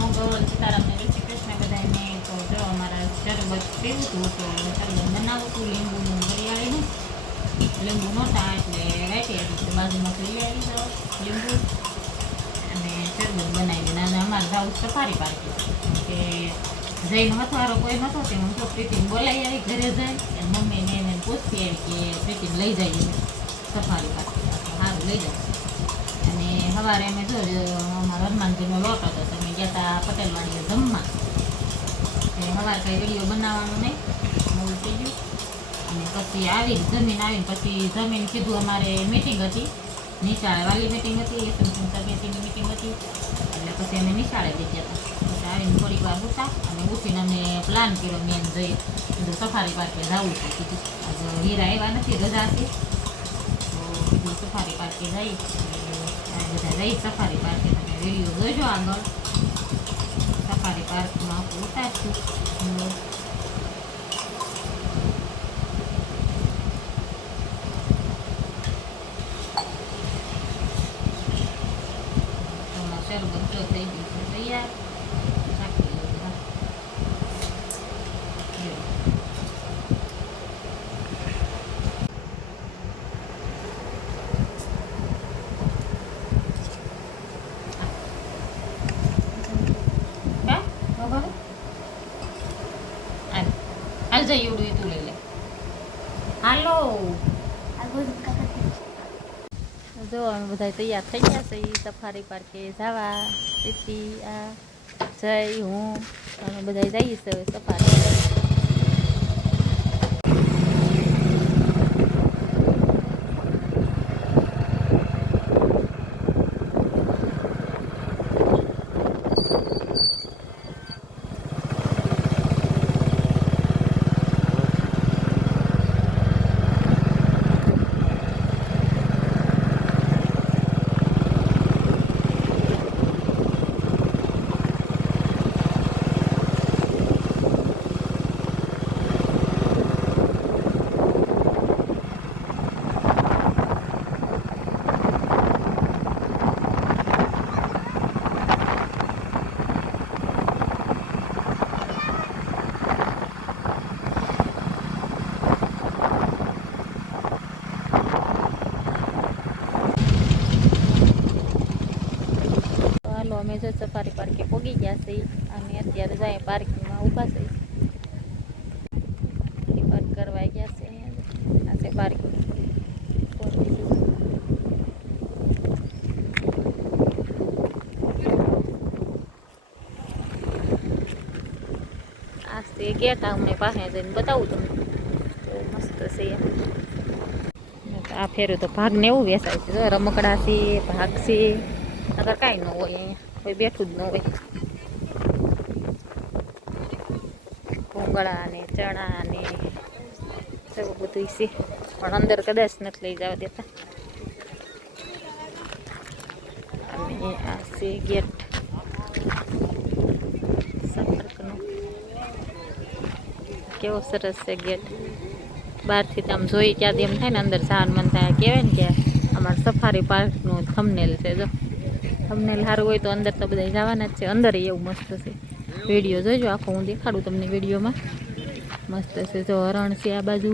મંગળ સીતારામને જય શ્રી કૃષ્ણ બધાને. તો જો અમારા શરબત પીવું હતું તો શરબત બનાવું હતું લીંબુનું વરિયાળીનું. લીંબુ નહોતા એટલે રાખી હતી બાજુમાંથી લઈ આવી તો લીંબુ અને શરબત બનાવી અને અમારે જાવું સફારી પાર્કે કે જઈને હથવારો કોઈ નહોતો તે હું તો પ્રીતિને બોલાવી આવી ઘરે જાય અને મમ્મીને એને પૂછતી આવી કે પ્રીતિને લઈ જઈએ સફારી પાર્કે. સારું લઈ જાય. અને સવારે અમે જો અમારા હનુમાનજીનો લોટ હતો તો અમે ગયા હતા પટેલવાડીએ જમવા. સવારે કંઈ વિડીયો બનાવવાનું નહીં, મોડું થઈ ગયું. અને પછી આવીને પછી જમીન કીધું અમારે મિટિંગ હતી, નિશાળે વાલી મિટિંગ હતી, એસએમસી સમિતિની મિટિંગ હતી. એટલે પછી અમે નિશાળે જઈ ગયા હતા. પછી આવીને થોડીક વાર ઉઠા અને ઉઠીને અમે પ્લાન કર્યો મેન જઈ કીધું સફારી પાર્કે જવું છે. કીધું આજે હીરા આવ્યા નથી, રજા હતી તો કીધું સફારી પાર્કે જઈ બધા જઈ સફારી પાર્કે. તમે વિડીયો જોજો આગળ સફારી પાર્કમાં આપણે ઉતારશું. શરબત જો થઈ ગયું છે તૈયાર. રાખી લઉં હાલ જઈ એવડું તું લઈ લે. હાલો જો અમે બધા તૈયાર થઈ ગયા છે સફારી પાર્કે જવા. તેથી આ જઈ હું અમે બધા જઈએ છીએ હવે સફારી. અમે જો સફારી પાર્કે પહોંચી ગયા છે અને અત્યારે જાય પાર્કિંગમાં ઊભા છે. પાર્ક કરવા ગયા છે. આ છે પાર્કિંગ. આ છે ગેટ. અમને પાસે જઈને બતાવું તમને તો મસ્ત છે. આ ફેરું તો ભાગ ને એવું વેચાય છે. જો રમકડા છે, ભાગ છે, અગર કાંઈ ન હોય અહીંયા કોઈ બેઠું જ ન હોય. ભૂંગળા ને ચણા ને એવું બધું છે પણ અંદર કદાચ નથી લઈ જવા દેતા. અને આ છે ગેટ સફરકનો. કેવો સરસ છે ગેટ. બહારથી આમ જોઈ ક્યાંથી એમ થાય ને અંદર જવાનું મન થાય. કહેવાય ને કે અમારા સફારી પાર્કનું થંબનેલ છે. જો થંબનેલ સારું હોય તો અંદર તો બધા જવાના જ છે. અંદર એવું મસ્ત છે. વિડીયો જોજો આખો, હું દેખાડું તમને વિડીયોમાં. મસ્ત છે. જો હરણ છે આ બાજુ,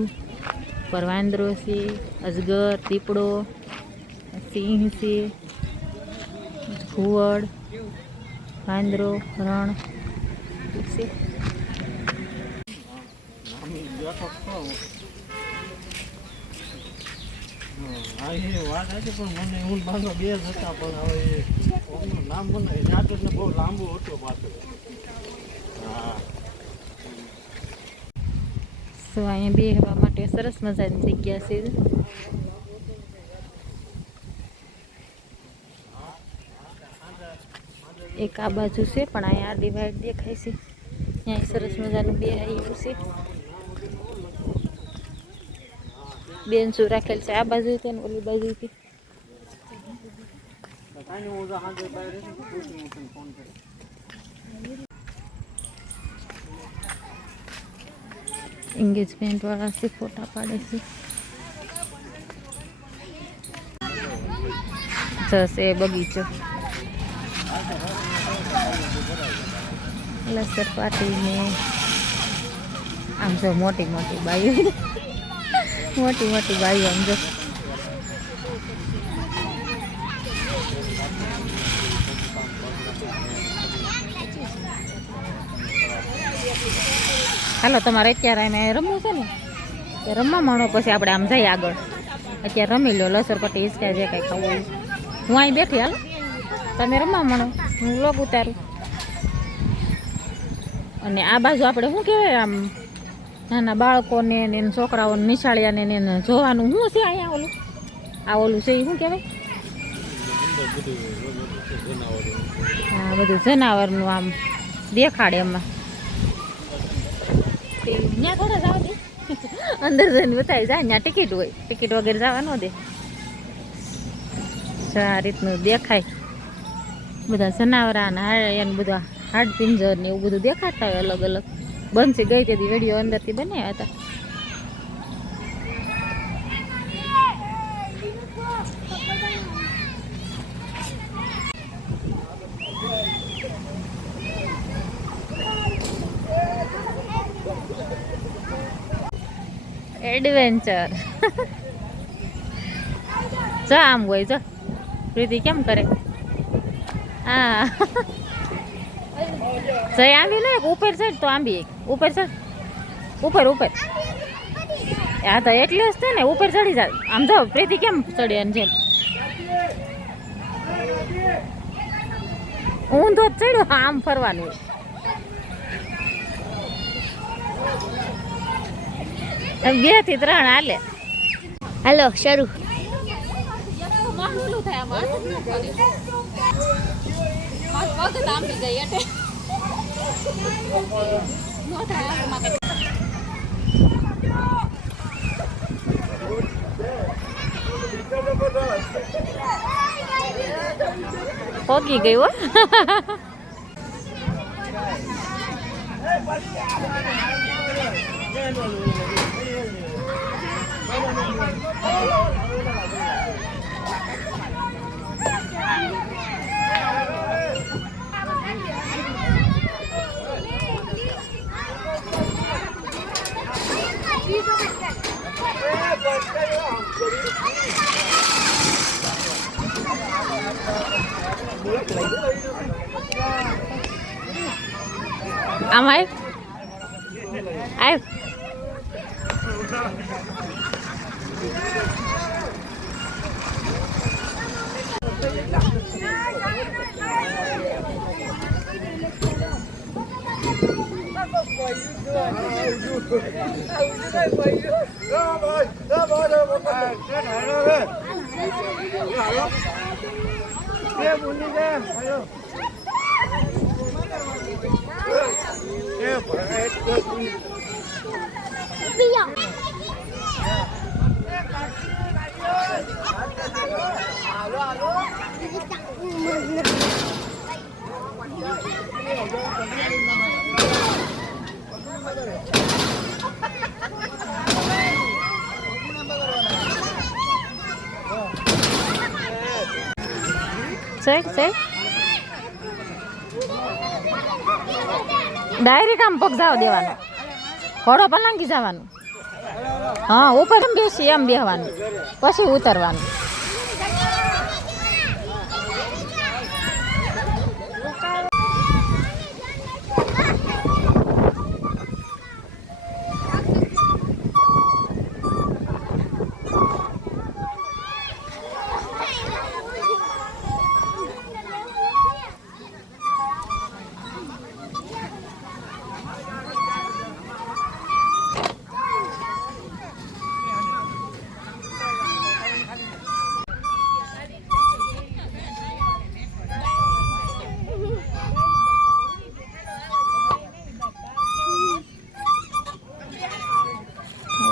પર વાંદરો છે, અજગર, દીપડો, સિંહ છે, ઘુવડ, વાંદરો, હરણ છે. વાત હતી પણ મને હું બાંધો બે જ હતા પણ હવે નામ બનાવી નાટક ને બહુ લાંબુ હતું પાછું. હા તો અહીંયા બેસવા માટે સરસ મજાની જગ્યા છે. એક આ બાજુ છે પણ અહીંયા આ ડિવાઈડ દેખાય છે. અહીંયા સરસ મજાનું બેહાયું છે. બેન્ચો રાખેલ છે આ બાજુથી ને ઓલી બાજુથી. એન્ગેજમેન્ટ વાળા છે, ફોટા પાડે છે. જશે બગીચો. લસર પાટીને આમ જો મોટી મોટી બાઈઓ મોટી મોટી બાઈઓ આમ જો હાલો તમારે અત્યારે એને રમવું છે ને તે રમવા માંડો પછી આપણે આમ જઈએ આગળ અત્યારે રમી લો લસર પટ્ટી હિંચકા જે કાંઈ ખાવું હોય હું અહીં બેઠી હાલો તમે રમવા માંડો હું લોગ ઉતારું અને આ બાજુ આપણે શું કહેવાય આમ નાના બાળકોને ને છોકરાઓને નિશાળિયાને ને જોવાનું શું છે અહીંયા ઓલું આ ઓલું છે એ શું કહેવાય હા બધું જનાવરનું આમ દેખાડે એમાં ત્યાં થોડા જાવ દે અંદર જઈને બતાવી જાય ત્યાં ટિકિટ હોય ટિકિટ વગેરે જવા ન દે આ રીતનું દેખાય બધા જનાવરા ને એને બધા હાડ પિંજર ને એવું બધું દેખાડતા હોય અલગ અલગ બનશે ગઈ તેથી વિડીયો અંદરથી બનાવ્યા હતા એડવેન્ચર જા આમ હોય જો પ્રીતિ કેમ કરે હા જઈ આંબી ને ઉપર ચડ તો આંબી એક ઉપર ચડ ઉપર ઉપર હા તો એટલે જ છે ને ઉપર ચડી જાય આમ જો પ્રીતિ કેમ ચડે એમ જેમ ઊંધો જ ચડ્યો આમ ફરવાનું બે થી 3 હાલે હાલો શરૂ પોગી ગઈ હો આમ આવ ડાયરેક્ટ આમ પગ જાવ દેવાનો ઘોડો પલાંગી જવાનું હા ઉપર એમ બેસી એમ બેહવાનું પછી ઉતરવાનું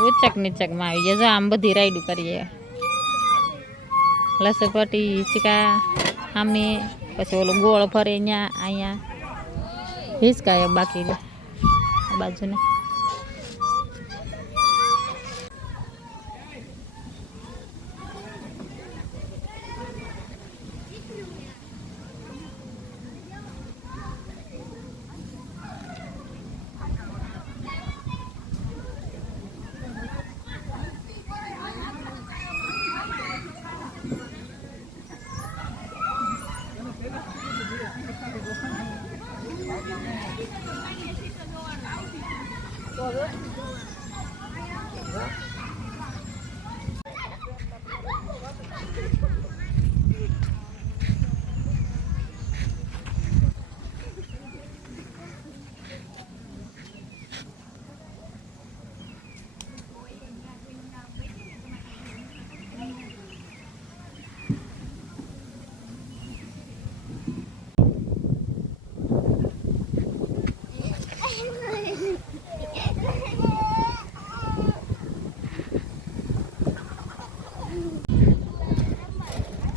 ઉચક નીચકમાં આવી જાય જો આમ બધી રાઈડ કરીએ લસરપટ્ટી હિંચકા આમે પછી ઓલું ગોળ ફરે અહીંયા અહીંયા હિંચકા બાકી બાજુને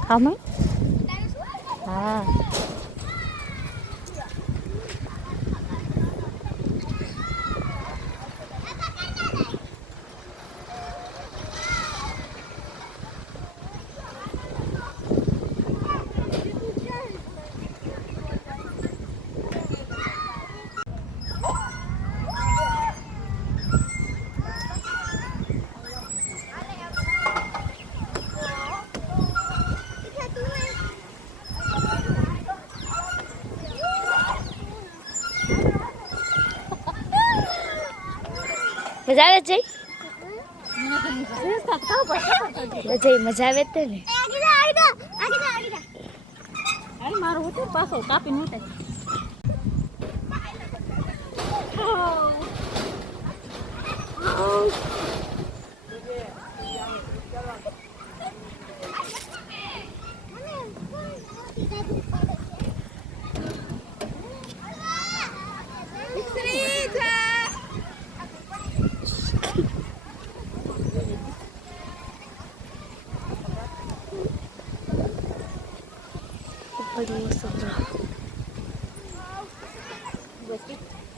અમે હા મજા આવે છે મજા આવે તે ને મારું હતું પાછો કાપી મૂકે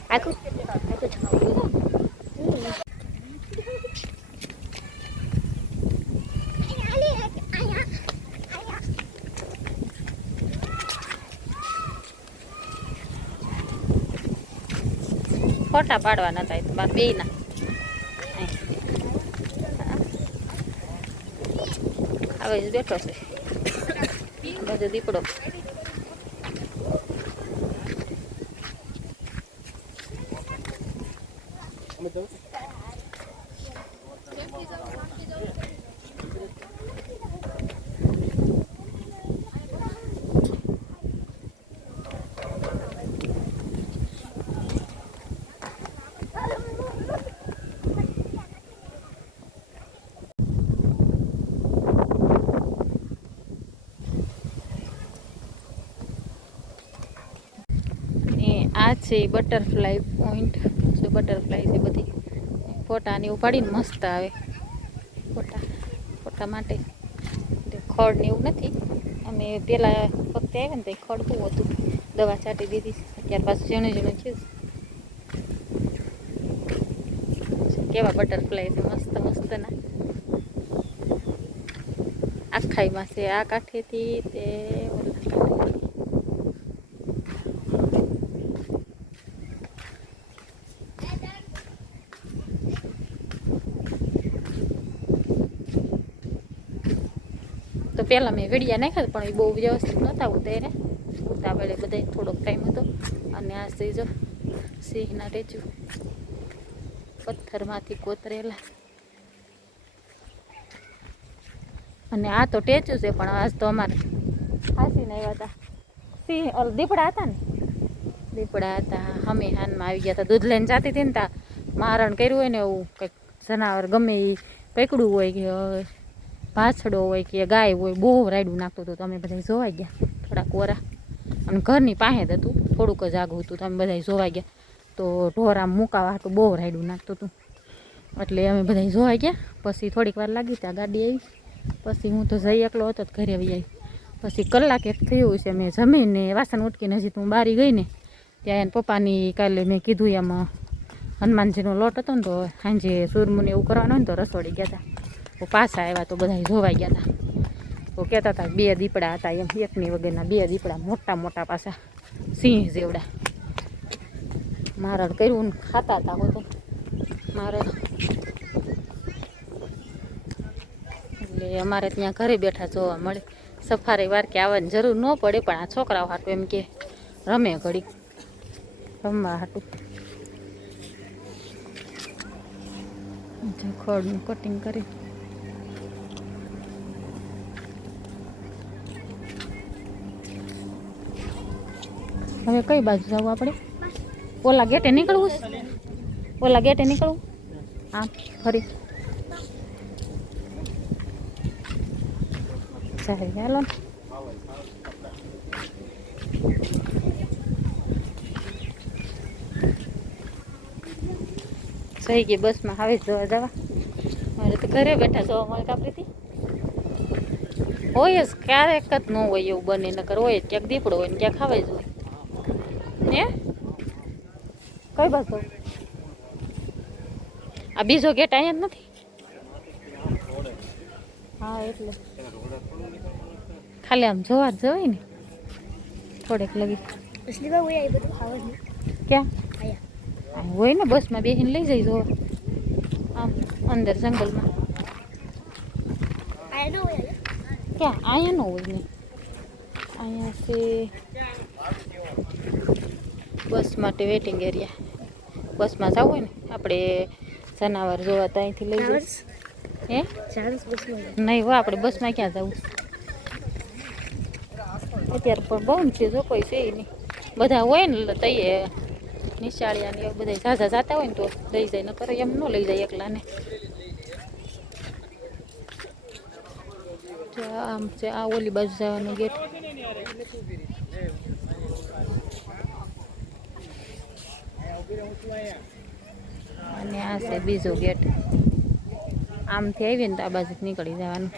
aku ફોટા પાડવાના હતા તો બાર બેયના હવે જ બેઠો છે બધો દીપડો આ છે બટરફ્લાય પોઈન્ટ જો બટરફ્લાય છે બધી ફોટાની ઉપાડીને મસ્ત આવે ફોટા માટે ખડ ને એવું નથી અમે પેલા વખતે આવ્યા ને તો ખડ બહુ હતું દવા છાંટી દીધી ત્યાર પાછું ઝીણું ઝીણું થયું કેવા બટરફ્લાય છે મસ્ત મસ્ત ના આખાઈમાં છે આ કાંઠેથી તે ઓલા કાંઠેથી તો પહેલાં મેં વેડિયા નાખ્યા પણ એ બહુ વ્યવસ્થિત નહોતા ઉતારે ઉતાવળે બધા થોડોક ટાઈમ હતો અને આ છે જો સિંહના ટેચુ પથ્થરમાંથી કોતરેલા અને આ તો ટેચુ છે પણ આજ તો અમારે ફાંસીને આવ્યા હતા સિંહ ઓલ દીપડા હતા ને દીપડા હતા અમે હાનમાં આવી ગયા હતા દૂધ લઈને જાતી હતી ને ત્યાં મારણ કર્યું હોય ને એવું કંઈક જનાવર ગમે એ પકડવું હોય કે ભાછડો હોય કે ગાય હોય બહુ રાયડું નાખતું હતું તો અમે બધા જોવાઈ ગયા થોડાક ઓરા અને ઘરની પાસે જ હતું થોડુંક જ આગું હતું તો અમે બધા જોવાઈ ગયા તો ઢોર આમ મુકાવા હાટું બહુ રાયડું નાખતું હતું એટલે અમે બધા જોવાઈ ગયા પછી થોડીક વાર લાગી ત્યાં ગાડી આવી પછી હું તો જઈ એકલો હતો તો ઘરે આવી આવી પછી કલાક એક થયું છે મેં જમીને વાસણ ઉટકીને હજી હું બારી ગઈ ને ત્યાં એને પપ્પાની કાલે મેં કીધું એમાં હનુમાનજીનો લોટ હતો ને તો સાંજે સૂરમુને એવું કરવાનું હોય ને તો રસોડી ગયા હતા તો પાછા આવ્યા તો બધા જોવાઈ ગયા હતા તો કહેતા હતા 2 દીપડા હતા એમ એકની વગરના 2 દીપડા મોટા મોટા પાછા સિંહ જેવડા મારણ કર્યું ને ખાતા હતા હો તો મારણ એટલે અમારે ત્યાં ઘરે બેઠા જોવા મળે સફારી વાર કે આવવાની જરૂર ન પડે પણ આ છોકરાઓ હાટું એમ કે રમે ઘડીક રમવા હાટું ખડનું કટિંગ કરી હવે કઈ બાજુ જવું આપણે ઓલા ગેટે નીકળવું છે? ઓલા ગેટે નીકળવું આમ ફરી સાહેબ હાલો ને. સહી ગઈ બસમાં હવે જોવા જવા મારે તો ઘરે બેઠા જોવા મળે કાપરીથી હોય જ ક્યારેક જ ન હોય એવું બને નકર હોય જ ક્યાંક દીપડો હોય ને ક્યાંક ખાવાય જ હોય ને કઈ બાજુ આ બીજો ગેટ અહીંયા જ નથી હા એટલે ખાલી આમ જોવા જ જવાય ને થોડેક લગી ક્યાં હોય ને બસમાં બેસીને લઈ જઈ જોવા આમ અંદર જંગલમાં ક્યાં અહીંયા ન હોય ને અહીંયા છે બસ માટે વેટિંગ એરિયા બસમાં જવું હોય ને આપણે જનાવર જોવા તો અહીંથી લઈ જઈશ હે નહીં હો આપણે બસમાં ક્યાં જવું અત્યારે પણ બહુ છે જો કોઈ છે નહીં બધા હોય ને તઈએ નિશાળિયા ને બધા ઝાઝા જતા હોય ને તો લઈ જાય ન કરે એમ ન લઈ જાય એકલાને આમ છે આ ઓલી બાજુ જવાનું ગેટ અને આ છે બીજો ગેટ આમથી આવીએ ને તો આ બાજુ નીકળી જવાનું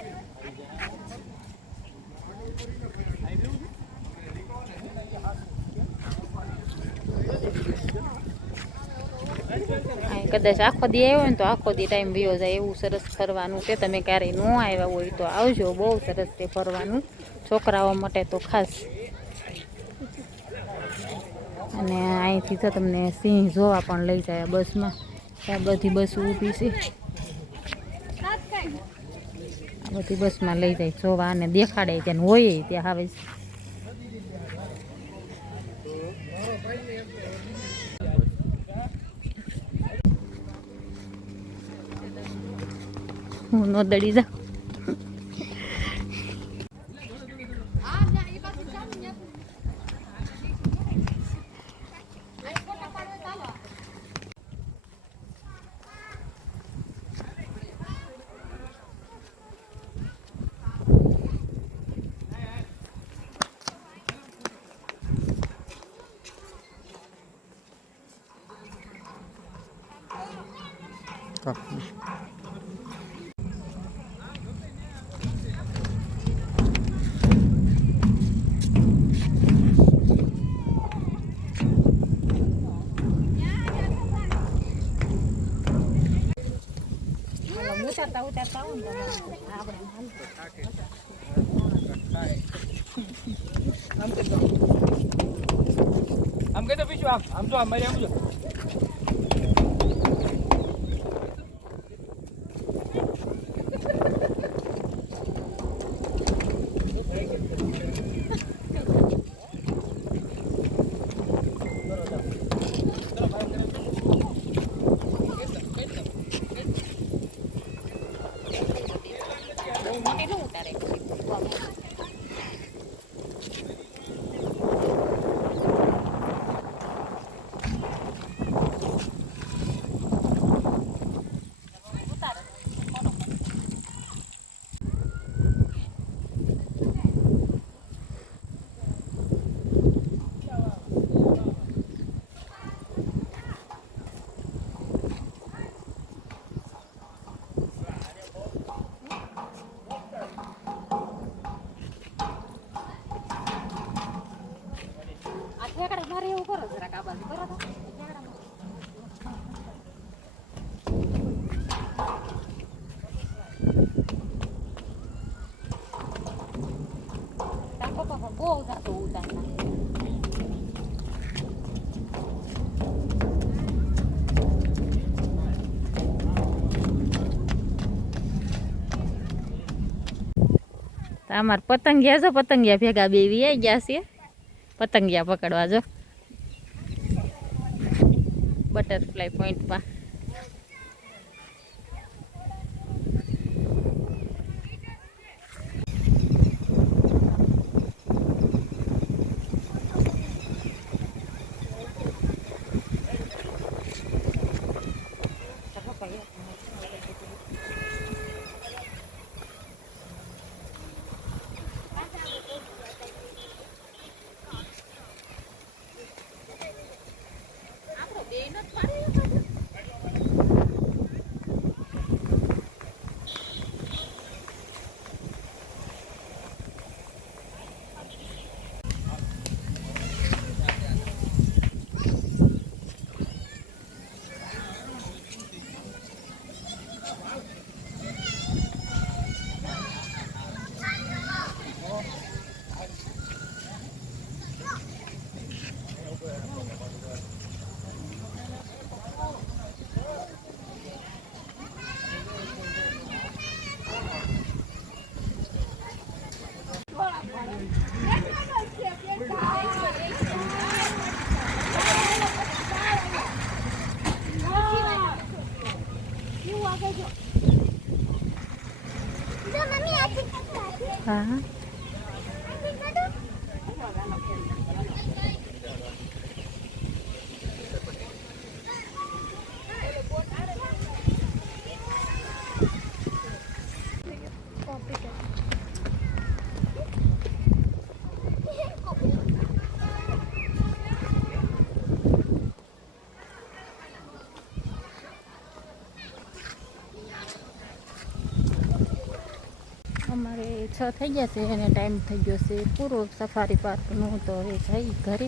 કદાચ આખો દી આવ્યો ને તો આખો દી ટાઈમ વયો જાય એવું સરસ ફરવાનું છે તમે ક્યારેય ન આવ્યા હોય તો આવજો બહુ સરસ છે ફરવાનું છોકરાઓ માટે તો ખાસ અને અહીંથી તો તમને સિંહ જોવા પણ લઈ જાય બસમાં આ બધી બસ ઊભી છે આ બધી બસમાં લઈ જાય જોવા અને દેખાડે ત્યાં હોય ત્યાં આવે છે હું ન દડી જાઉં ઉતારતા આવું ને આમ કે તો પીછું આમ તો આમ મારી આમ જો મારે એવું કરો જરાક આ બાજુ કરો તો બહુ થતું ઉતારના અમાર પતંગિયા જો પતંગિયા ભેગા બેવી આવી ગયા છે પતંગિયા પકડવા જો બટરફ્લાય પોઈન્ટમાં. હા અમારે 6 થઈ ગયા છે અને ટાઈમ થઈ ગયો છે પૂરો સફારી પાર્કનો. તો હવે જઈ ઘરે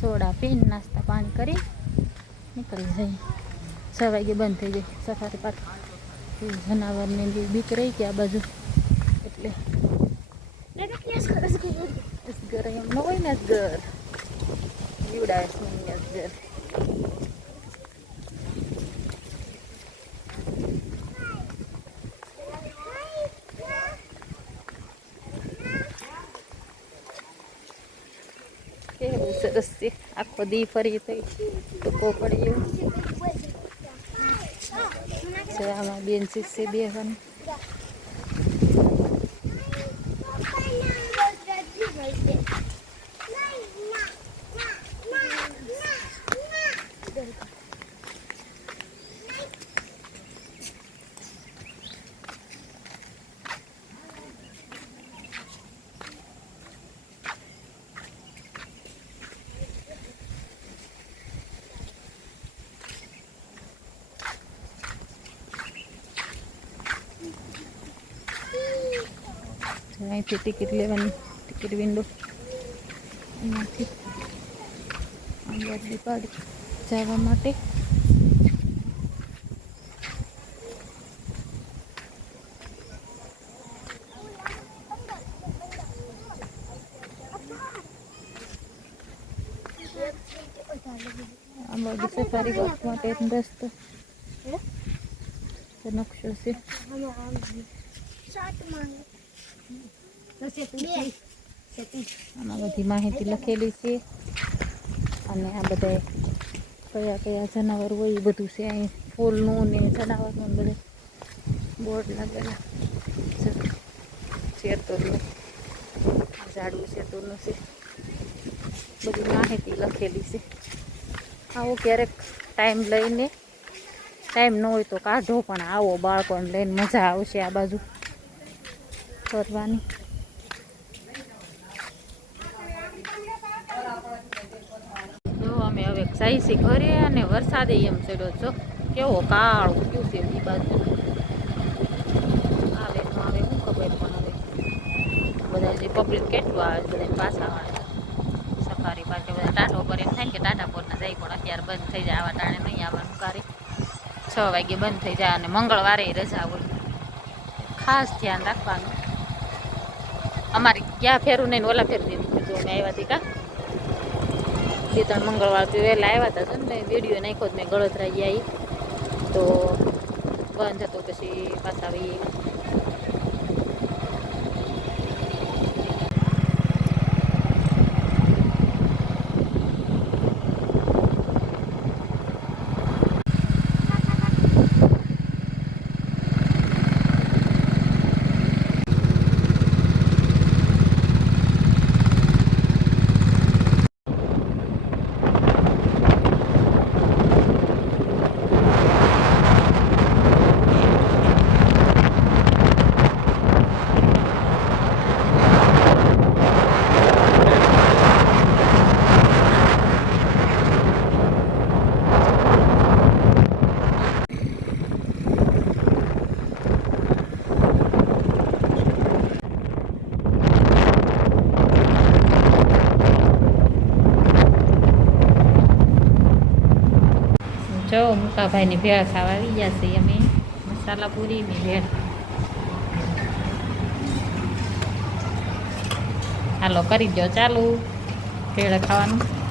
સોડા પીને નાસ્તા પાણી કરી નીકળી જઈએ. 6 વાગે બંધ થઈ જાય સફારી પાર્ક. જનાવરને બી બીક રહી ગયા બાજુ એટલે અસગર એમ ન હોય ને અસગર જીવડા અસગર. કેવું સરસ છે આખો દી ફરી થઈ ટૂંકો પડી એવું છે. આમાં બેન્ચીસ છે બેહવાની. અહીંથી ટિકિટ લેવાની. ટિકિટ વિન્ડો અહીંયાથી અંદર પાડી જવા માટે. આ બાજુ સફારી પાર્ક માટે રસ્તો નકશો છે. આમાં બધી માહિતી લખેલી છે અને આ બધા કયા કયા જનાવર હોય એ બધું છે. અહીં ફૂલનું ને જનાવરનું બધું બોર્ડ લાગેલા. શેતરનું ઝાડવું શેતરનું છે. બધી માહિતી લખેલી છે. આવો ક્યારેક ટાઈમ લઈને. ટાઈમ ન હોય તો કાઢો પણ આવો બાળકોને લઈને મજા આવશે આ બાજુ ફરવાની. જો અમે હવે જાય છે ઘરે અને વરસાદે એમ ચડ્યો છો કેવો કાળું થયું છે એ બાજુ. આવે ન આવે શું ખબર પણ હવે બધા જે પબ્લિક કેટલું આવે છે બધા પાછા આવે સફારી પાર્કે. બધા ટાટો પર એમ થાય ને કે ટાટા પોરના જાય પણ અત્યારે બંધ થઈ જાય. આવા ટાણે નહીં આવવાનું કારે. 6 વાગે બંધ થઈ જાય અને મંગળવારે રજા હોય. ખાસ ધ્યાન રાખવાનું. અમારે ક્યાં ફેરું નહીં ઓલા ફેરું નહીં જો અમે આવ્યા હતી કા 2-3 મંગળવાર તો વહેલા આવ્યા હતા. ને વિડીયો નાખ્યો મેં ગળતરા આવી તો બંધ હતો પછી પાછા આવી. જો મુકાભાઈની ભેળ ખાવા આવી ગયા છે અમે મસાલા પૂરીની ભેળ. હાલો કરી દો ચાલુ ભેળ ખાવાનું.